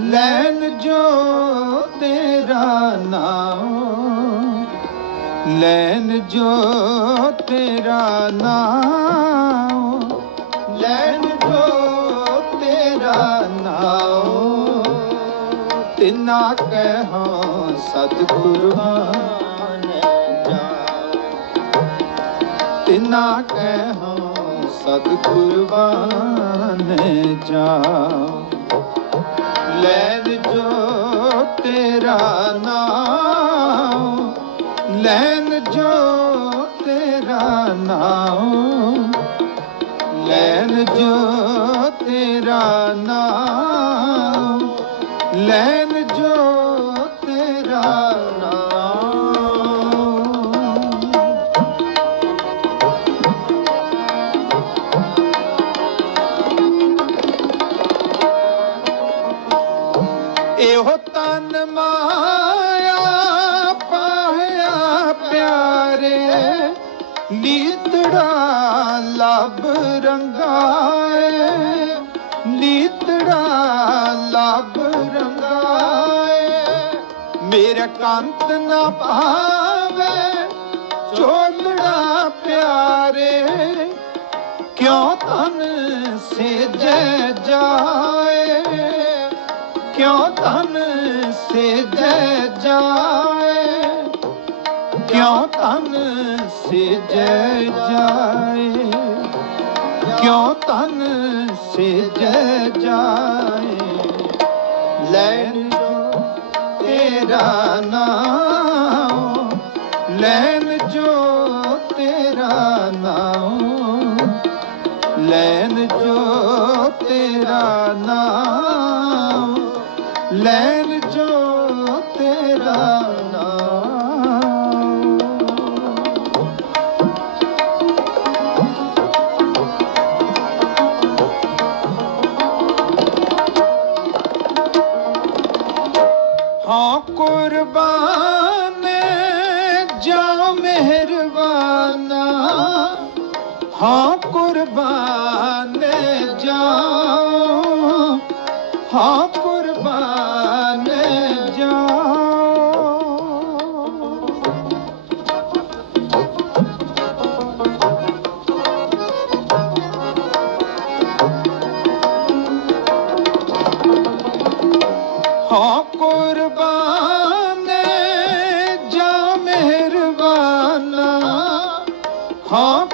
ਲੈਨ ਜੋ ਤੇਰਾ ਨਾਮ ਲੈਨ ਜੋ ਤੇਰਾ ਨਾਮ ਲੈਣ ਜੋ ਤੇਰਾ ਨਾਮ ਤਿਨਾ ਕਹਿ ਸਤਿਗੁਰਬਾਨ ਜਾ ਤਿਨਾ ਕਹਿ ਸਤਿਗੁਰਬਾਨ ਜਾਓ ਲੈਣ ਜੋ ਤੇਰਾ ਨਾਮ ਲੈਨ ਜੋ ਤੇਰਾ ਨਾਮ ਲੈਣ ਜੋ ਤੇਰਾ ਨਾਮ ਲੈਨ ਇਹੋ ਤਨ ਮਾਇਆ ਪਾਇਆ ਪਿਆਰੇ ਨੀਤੜਾ ਲਬ ਰੰਗਾਏ ਨੀਤੜਾ ਲਬ ਰੰਗਾਏ। ਮੇਰਾ ਕੰਤ ਨਾ ਪਾਵੇ ਚੋਲੜਾ ਪਿਆਰੇ, ਕਿਉਂ ਤਨ ਸੇਜੈ ਜਾਏ ਕਿਉਂ ਤਨ ਸੇਜੈ ਜਾਏ? ਕਿਉਂ ਤਨ ਸੇਜੈ ਜਾਏ? ਕਿਉਂ ਤਨ ਸੇਜੈ ਜਾਏ? ਲੈਣ ਜੋ ਤੇਰਾ ਨਾਮ ਲੈਨ ਜੋ ਤੇਰਾ ਨਾਮ ਲੈਨ ਜੋ ਤੇਰਾ ਨਾਮ ਲੈਣ ਜੋ ਤੇਰਾ ਨਾਮ। ਹਾਂ ਕੁਰਬਾਨ ਜਾ ਮਿਹਰਬਾਨਾ। ਹਾਂ ਕੁਰਬਾਨ ਜਾ ਹਾਂ ਹਾਂ ਕੁਰਬਾਨੇ ਜਾ ਮਿਹਰਬਾਨਾ। ਹਾਂ